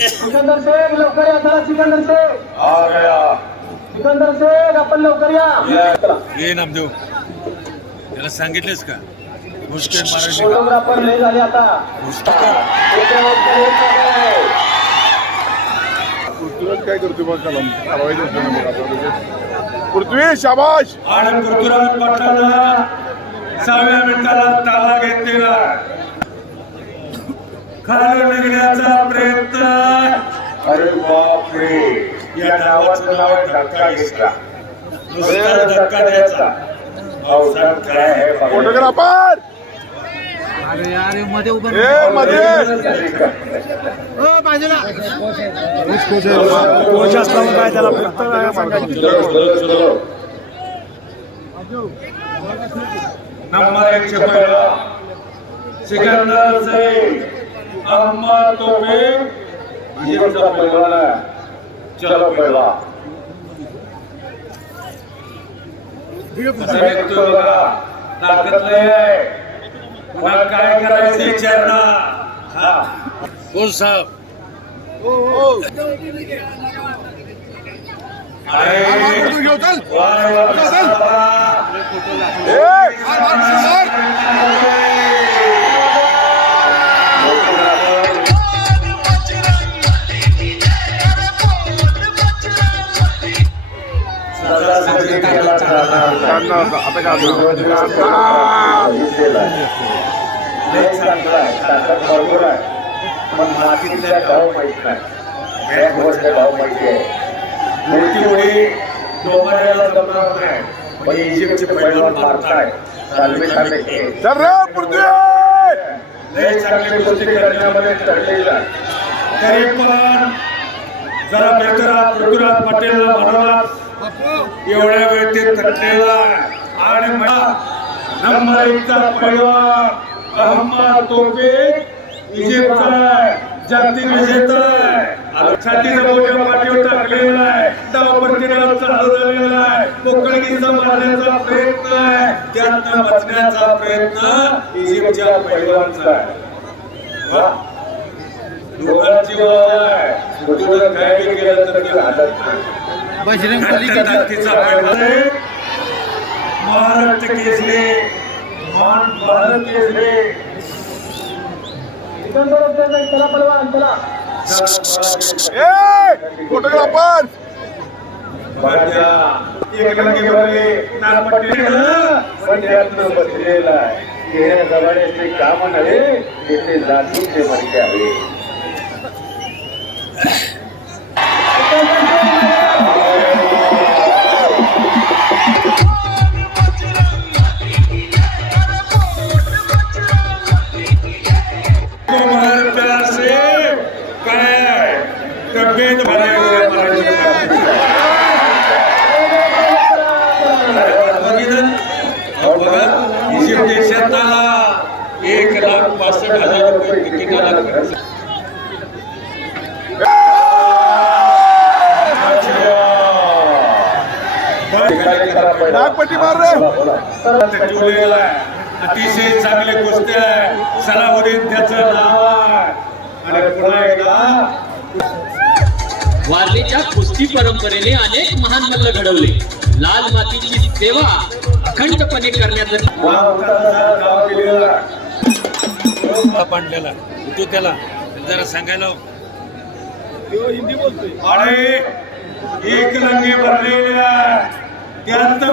सिकंदर शेख लवकर या चला सिकंदर शेख सिकंदर शेख आपण लवकर या ये नामदेव त्याला सांगितलेस का मुश्किल मारायची का फोटोग्राफर लय झाले आता पृथ्वीराज काय करतो बघ कलम कारवाई करतोय पृथ्वी शाबाश. आणि पृथ्वीराज पाटलांना सहाव्या मिनिटाला खाली निघण्याचा प्रयत्न. अरे बापरे. या डावाचं नाव आहे धक्का इसरा नुसता धक्का द्यायचा. अवसान काय आहे बघा. फोटोग्राफर! अरे अरे मध्ये उभं ए मध्ये! कोच असल्यामुळे काय त्याला फक्त नाही सांगायचं. नंबर एकशे पहिला. सिकंदर सईद अहमद तोफिक इजिप्तचा पैलवान आहे. चलो पहिला असं निघतो बघा. ताकद लय आहे. पुन्हा काय करायचं विचारणा हा. कोच साहेब. अरे वाय वाय चांगला आहे ताकद भरपूर आहे पण मातीतल्या नाही माहिती आहे डोंगराला जमणार नाही पण इजिप्तचे पैलवान मारताय चालवे खाते लय चांगली करण्यामध्ये तरी पण जरा बेतरा पृथ्वीराज पटेलला एवढ्या वेळ ते थकलेला आणि म्हणा नंबर एकचा पैलवान अहमद तोफिक इजिप्तचा आहे जागतिक विजेता आहे. आता छातीचा बोजा पाठीवर टाकलेला आहे. डाव प्रतिराव चालू झालेला आहे. पोकळगीचा मारण्याचा प्रयत्न आहे. त्यातनं बचण्याचा प्रयत्न इजिप्तच्या पैलवानचा आहे. बजरंग. महाराष्ट्र केसरी मान भारत शेख चला पलवान चला ए फोटोग्राफर बसलेला आहे. जवळचे काम नव्हे तेथे जातीचे मर्यादा आहे एक लाख पासष्ट हजार रुपये तिकिटाला अतिशय चांगली गोष्ट आहे. सलाहुद्दीन त्याचं नाव आहे. आणि पुन्हा एकदा वारलीच्या कुस्ती परंपरेने अनेक महान मल्ल घडवले लाल मातीची सेवा अखंडपणे करण्याचं गाव केलेलं आहे. पाडलेला तू त्याला जरा सांगायला लाव. आणि एक रंगे भरलेले आहे. त्यात